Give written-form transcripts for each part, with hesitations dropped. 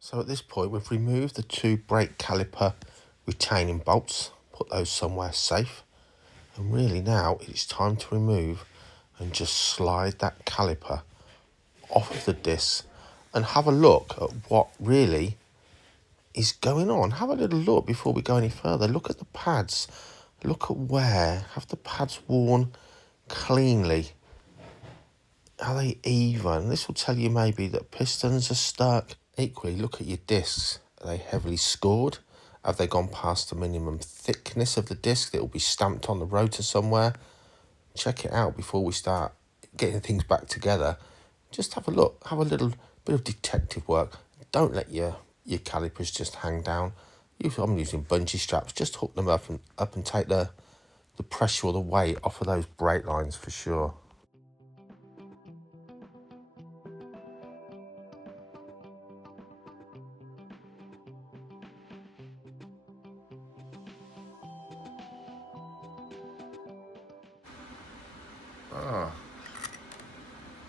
So at this point, we've removed the two brake caliper retaining bolts, put those somewhere safe. And really now it's time to remove and just slide that caliper off of the disc and have a look at what really is going on. Have a little look before we go any further. Look at the pads. Look at wear. Have the pads worn cleanly? Are they even? This will tell you maybe that pistons are stuck. Equally, look at your discs. Are they heavily scored? Have they gone past the minimum thickness of the disc that will be stamped on the rotor somewhere? Check it out before we start getting things back together. Just have a look. Have a little bit of detective work. Don't let your calipers just hang down. I'm using bungee straps. Just hook them up and take the pressure or the weight off of those brake lines for sure.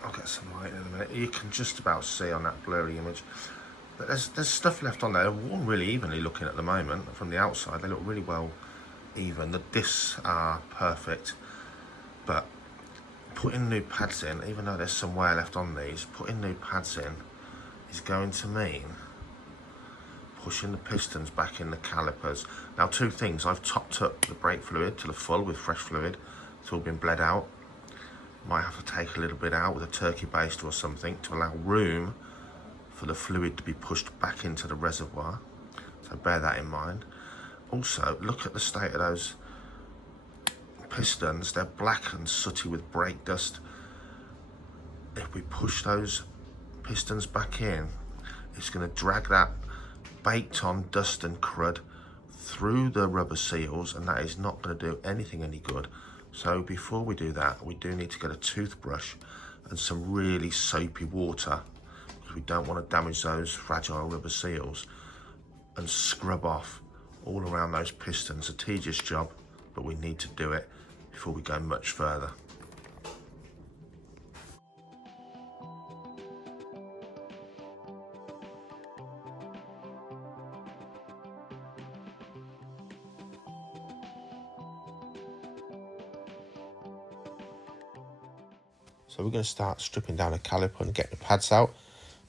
I'll get some light in a minute. You can just about see on that blurry image. But there's stuff left on there. They're worn really evenly looking at the moment. From the outside, they look really well even. The discs are perfect. But putting new pads in, even though there's some wear left on these, putting new pads in is going to mean pushing the pistons back in the calipers. Now, two things. I've topped up the brake fluid to the full with fresh fluid. It's all been bled out. Might have to take a little bit out with a turkey baster or something to allow room for the fluid to be pushed back into the reservoir. So bear that in mind. Also, look at the state of those pistons. They're black and sooty with brake dust. If we push those pistons back in, it's going to drag that baked on dust and crud through the rubber seals, and that is not going to do anything any good. So before we do that, we do need to get a toothbrush and some really soapy water, because we don't want to damage those fragile rubber seals, and scrub off all around those pistons. A tedious job, but we need to do it before we go much further. So we're going to start stripping down a caliper and getting the pads out.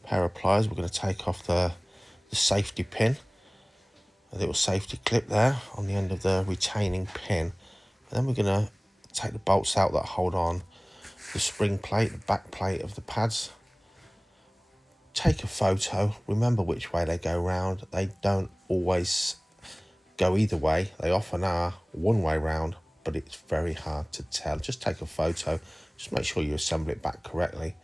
Pair of pliers, we're going to take off the safety pin, a little safety clip there on the end of the retaining pin. And then we're going to take the bolts out that hold on the spring plate, the back plate of the pads. Take a photo, remember which way they go round. They don't always go either way. They often are one way round, but it's very hard to tell. Just take a photo, just make sure you assemble it back correctly.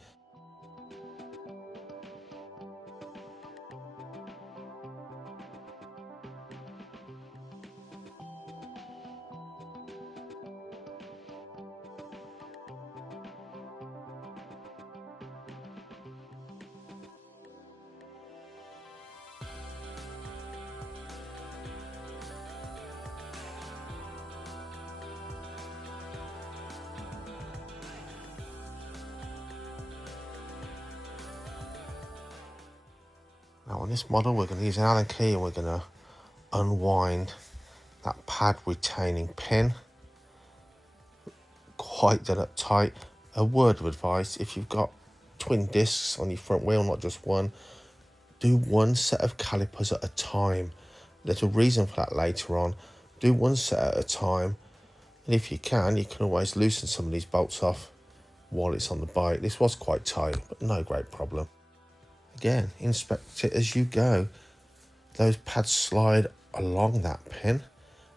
Now on this model, we're going to use an Allen key and we're going to unwind that pad retaining pin. Quite done up tight. A word of advice, if you've got twin discs on your front wheel, not just one, do one set of calipers at a time. There's a reason for that later on. Do one set at a time, and if you can always loosen some of these bolts off while it's on the bike. This was quite tight, but no great problem. Again, inspect it as you go. Those pads slide along that pin,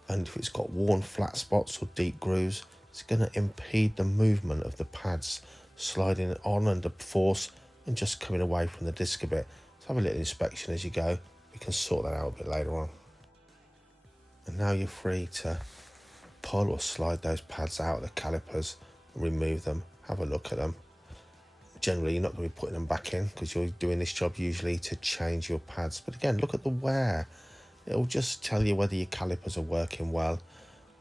and if it's got worn flat spots or deep grooves, it's going to impede the movement of the pads sliding on under force and just coming away from the disc a bit. So have a little inspection as you go. We can sort that out a bit later on. And now you're free to pull or slide those pads out of the calipers and remove them. Have a look at them. Generally, you're not going to be putting them back in because you're doing this job usually to change your pads. But again, look at the wear. It'll just tell you whether your calipers are working well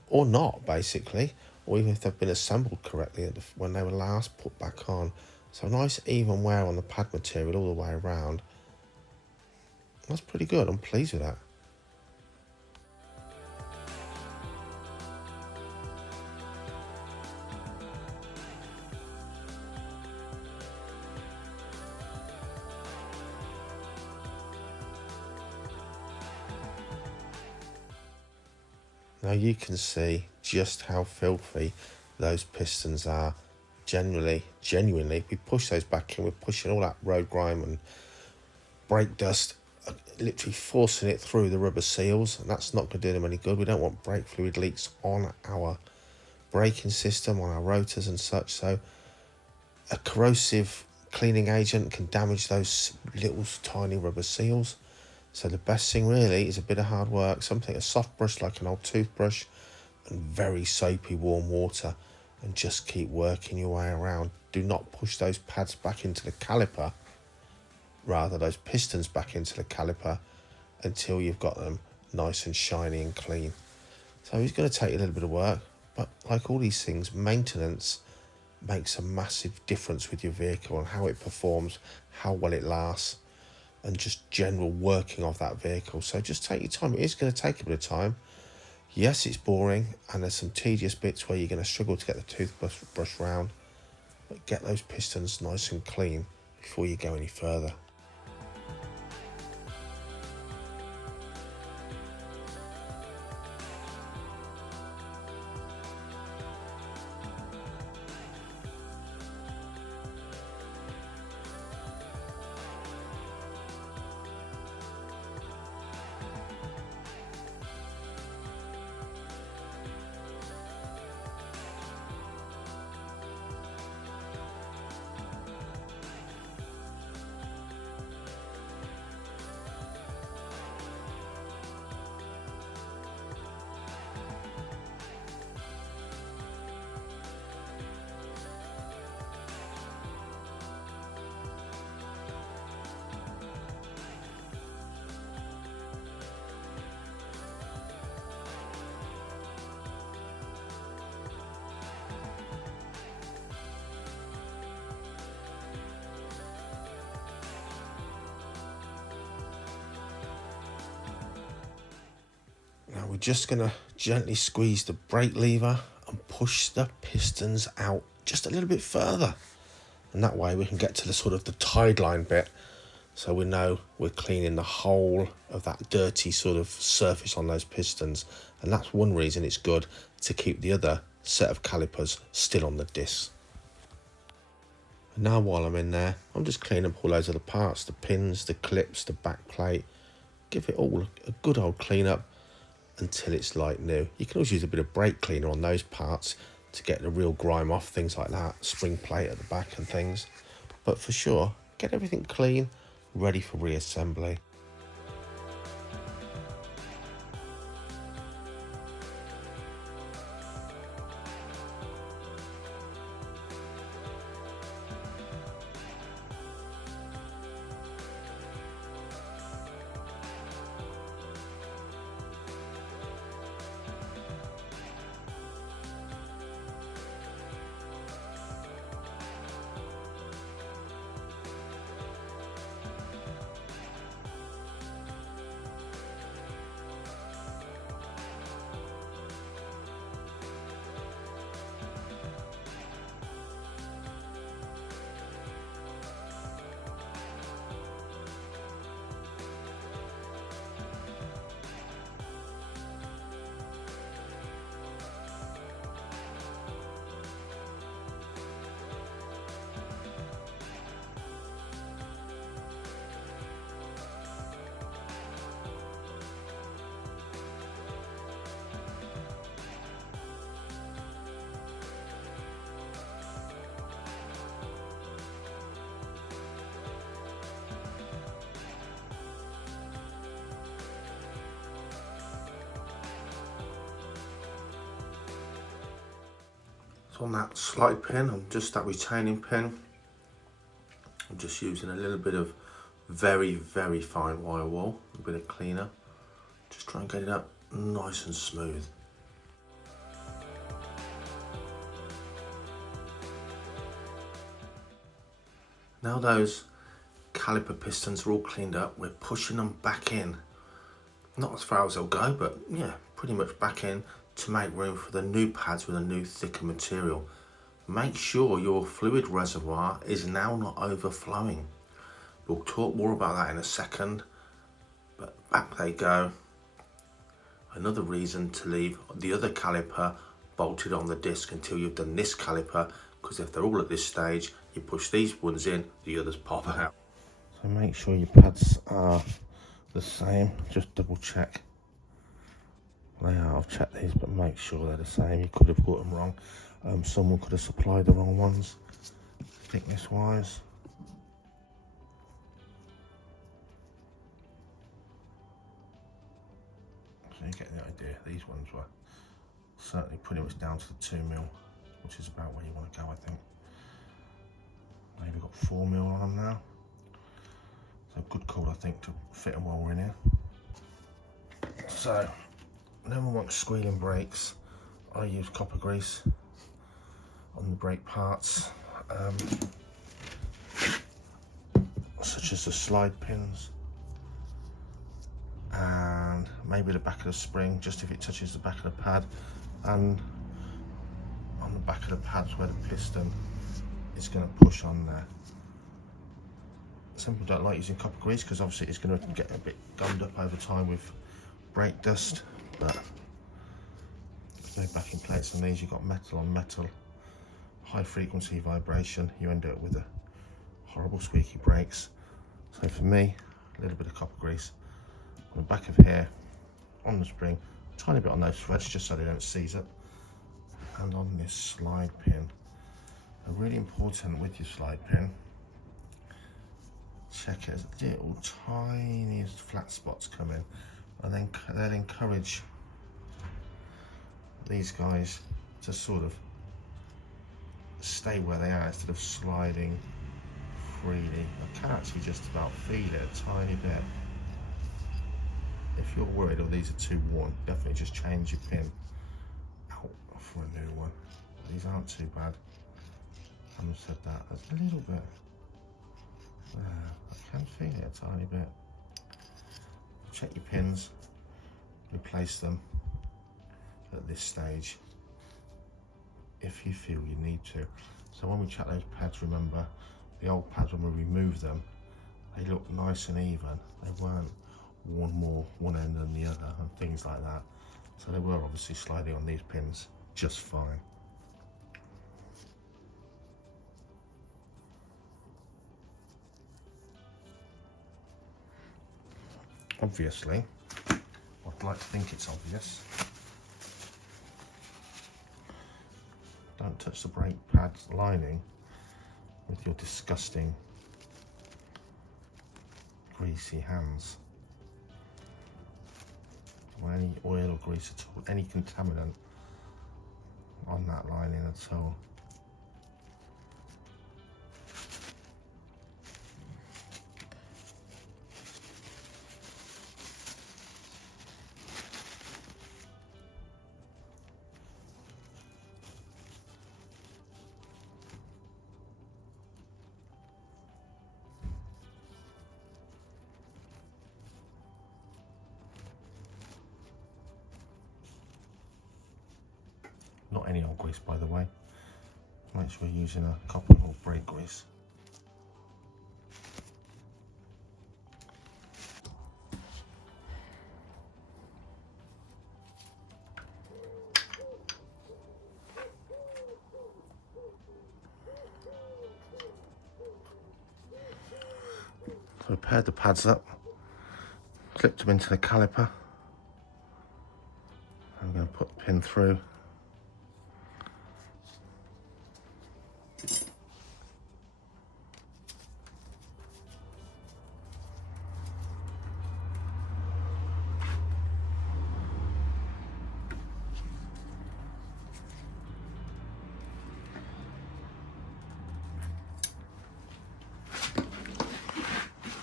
or not, basically, or even if they've been assembled correctly when they were last put back on. So nice even wear on the pad material all the way around. That's pretty good. I'm pleased with that. Now you can see just how filthy those pistons are. Genuinely, we push those back in, we're pushing all that road grime and brake dust, literally forcing it through the rubber seals, and that's not going to do them any good. We don't want brake fluid leaks on our braking system, on our rotors and such. So a corrosive cleaning agent can damage those little tiny rubber seals. So the best thing really is a bit of hard work, something, a soft brush like an old toothbrush, and very soapy warm water, and just keep working your way around. Do not push those pads back into the caliper, rather those pistons back into the caliper, until you've got them nice and shiny and clean. So it's going to take a little bit of work, but like all these things, maintenance makes a massive difference with your vehicle and how it performs, how well it lasts, and just general working of that vehicle. So just take your time. It is going to take a bit of time. Yes, it's boring, and there's some tedious bits where you're going to struggle to get the toothbrush round, but get those pistons nice and clean before you go any further. Now we're just going to gently squeeze the brake lever and push the pistons out just a little bit further. And that way we can get to the sort of the tide line bit, so we know we're cleaning the whole of that dirty sort of surface on those pistons. And that's one reason it's good to keep the other set of calipers still on the disc. And now while I'm in there, I'm just cleaning up all those other parts, the pins, the clips, the back plate. Give it all a good old clean up until it's like new. You can always use a bit of brake cleaner on those parts to get the real grime off, things like that, spring plate at the back and things. But for sure, get everything clean, ready for reassembly. So on that slide pin, on just that retaining pin, I'm just using a little bit of very, very fine wire wool, a bit of cleaner. Just try and get it up nice and smooth. Now those caliper pistons are all cleaned up, we're pushing them back in. Not as far as they'll go, but yeah, pretty much back in to make room for the new pads with a new thicker material. Make sure your fluid reservoir is now not overflowing. We'll talk more about that in a second, but back they go. Another reason to leave the other caliper bolted on the disc until you've done this caliper, because if they're all at this stage, you push these ones in, the others pop out. So make sure your pads are the same, just double check. They are, I've checked these, but make sure they're the same. You could have got them wrong. Someone could have supplied the wrong ones, thickness wise. So you get the idea. These ones were certainly pretty much down to the 2mm, which is about where you want to go, I think. Maybe got 4mm on them now. So good call, I think, to fit them while we're in here. So, then we want squealing brakes. I use copper grease on the brake parts, such as the slide pins and maybe the back of the spring, just if it touches the back of the pad, and on the back of the pads where the piston is going to push on there. Some people don't like using copper grease because obviously it's going to get a bit gummed up over time with brake dust, but there's no backing plates on these. You've got metal on metal, high frequency vibration, you end up with a horrible squeaky brakes. So for me, a little bit of copper grease on the back of here, on the spring, a tiny bit on those threads just so they don't seize up, and on this slide pin. And really important with your slide pin, check it as little tiny flat spots come in, and then they'll encourage these guys to sort of stay where they are instead of sliding freely. I can actually just about feel it a tiny bit. If you're worried, or these are too worn, definitely just change your pin out for a new one. These aren't too bad. I haven't said that. There's a little bit there. I can feel it a tiny bit. Check your pins, replace them at this stage if you feel you need to. So when we check those pads, remember the old pads, when we remove them, they look nice and even. They weren't worn more one end than the other and things like that. So they were obviously sliding on these pins just fine. Obviously, I'd like to think it's obvious. Don't touch the brake pad lining with your disgusting greasy hands. Or any oil or grease at all, any contaminant on that lining at all. Not any old grease, by the way. Make sure you're using a copper or brake grease. So I paired the pads up, clipped them into the caliper. I'm going to put the pin through.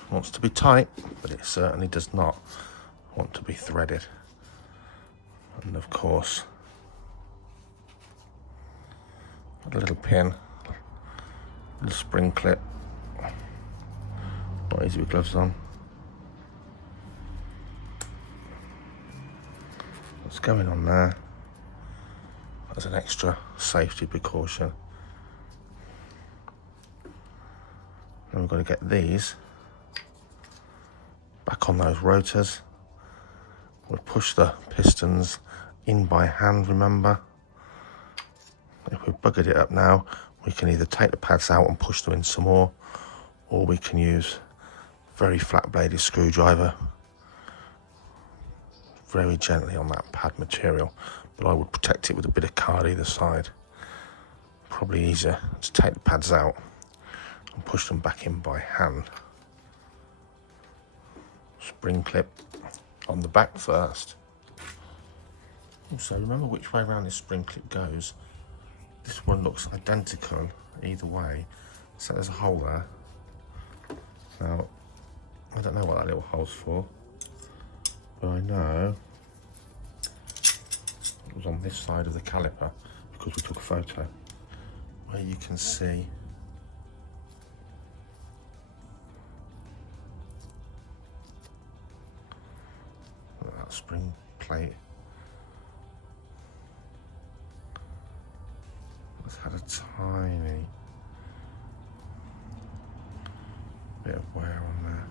Wants to be tight, but it certainly does not want to be threaded. And of course, a little pin, a little spring clip Not easy with gloves on. What's going on there? As an extra safety precaution. And we've got to get these back on those rotors. We'll push the pistons in by hand, remember. If we've buggered it up now, we can either take the pads out and push them in some more, or we can use very flat bladed screwdriver very gently on that pad material, but I would protect it with a bit of card either side. Probably easier to take the pads out and push them back in by hand. Spring clip on the back first. Also, remember which way around this spring clip goes. This one looks identical either way, so there's a hole there. Now, I don't know what that little hole's for, but I know it was on this side of the caliper because we took a photo where you can see that spring plate has had a tiny bit of wear on there.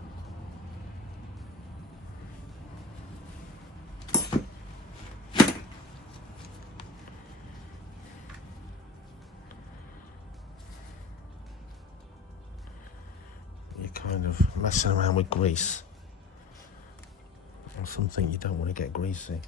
You're kind of messing around with grease or something you don't want to get greasy.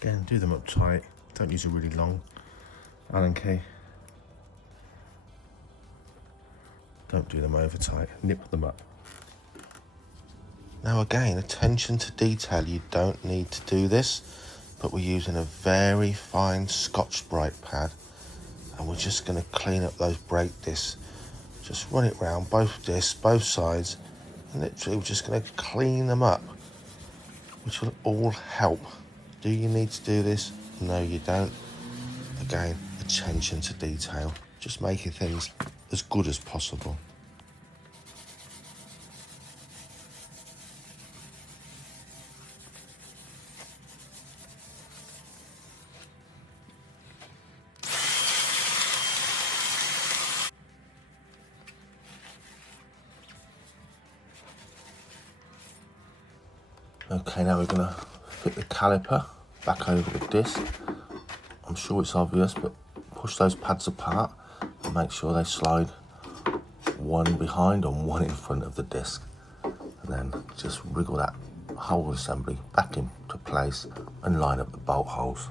Again, do them up tight. Don't use a really long Allen key. Don't do them over tight. Nip them up. Now again, attention to detail. You don't need to do this, but we're using a very fine Scotch-Brite pad, and we're just going to clean up those brake discs. Just run it round both discs, both sides, and literally we're just going to clean them up, which will all help. Do you need to do this? No, you don't. Again, attention to detail. Just making things as good as possible. Okay, now we're going to fit the caliper back over the disc. I'm sure it's obvious, but push those pads apart and make sure they slide one behind and one in front of the disc. And then just wriggle that whole assembly back into place and line up the bolt holes.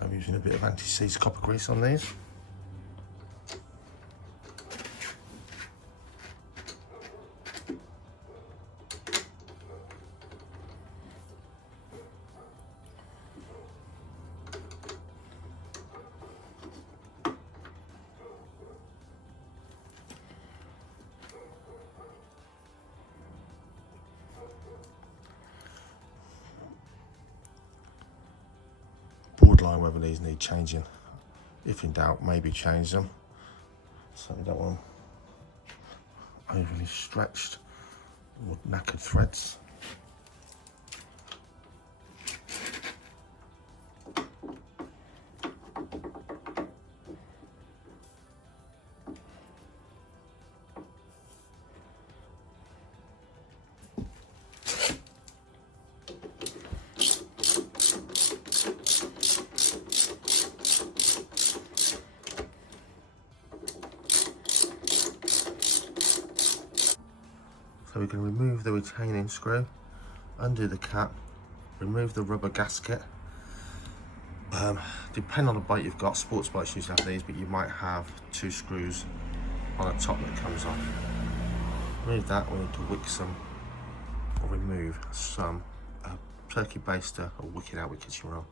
I'm using a bit of anti-seize copper grease on these. Borderline whether these need changing. If in doubt, maybe change them. Certainly don't want overly stretched or knackered threads. So we can remove the retaining screw, undo the cap, remove the rubber gasket. Depending on the bike you've got, sports bikes usually have these, but you might have 2 screws on the top that comes off. Remove that. We need to wick some, or remove some turkey baster or wick it out with kitchen roll.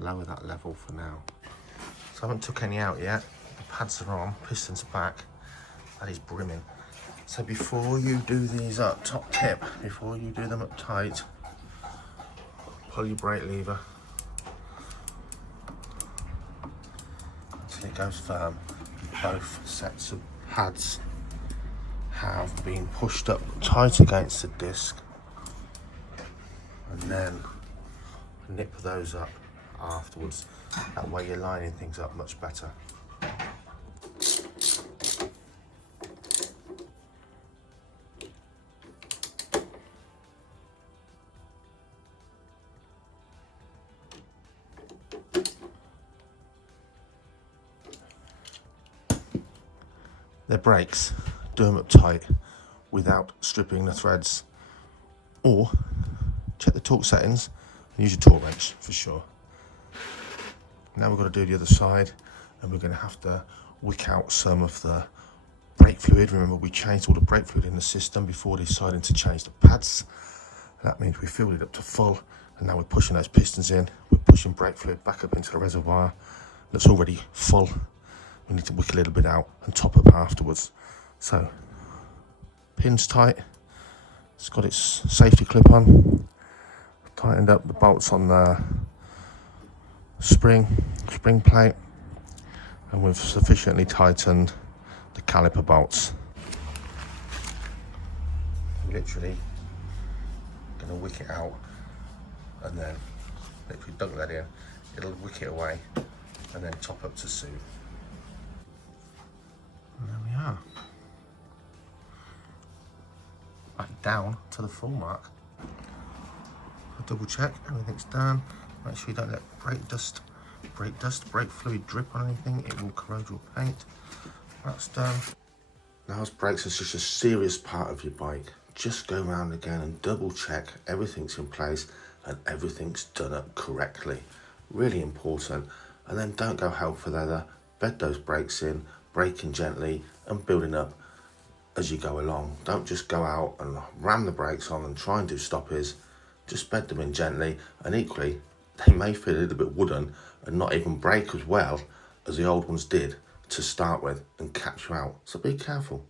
Lower that level for now. So I haven't took any out yet. The pads are on, pistons are back. That is brimming. So before you do these up, top tip, before you do them up tight, pull your brake lever until it goes firm. Both sets of pads have been pushed up tight against the disc, and then nip those up afterwards. That way you're lining things up much better. Their brakes, do them up tight without stripping the threads, or check the torque settings and use your torque wrench for sure. Now we've got to do the other side, and we're going to have to wick out some of the brake fluid. Remember, we changed all the brake fluid in the system before deciding to change the pads. That means we filled it up to full, and now we're pushing those pistons in. We're pushing brake fluid back up into the reservoir that's already full. We need to wick a little bit out and top up afterwards. So, pins tight. It's got its safety clip on. Tightened up the bolts on the spring plate, and we've sufficiently tightened the caliper bolts. Literally gonna wick it out, and then literally dunk that in. It'll wick it away, and then top up to suit. And there we are. Back down to the full mark. I'll double check everything's done. Make sure you don't let brake fluid drip on anything. It will corrode your paint. That's done. Now, as brakes is just a serious part of your bike, just go around again and double check everything's in place and everything's done up correctly. Really important. And then don't go hell for leather. Bed those brakes in, braking gently and building up as you go along. Don't just go out and ram the brakes on and try and do stoppies. Just bed them in gently, and equally, they may feel a little bit wooden and not even brake as well as the old ones did to start with and catch you out. So be careful.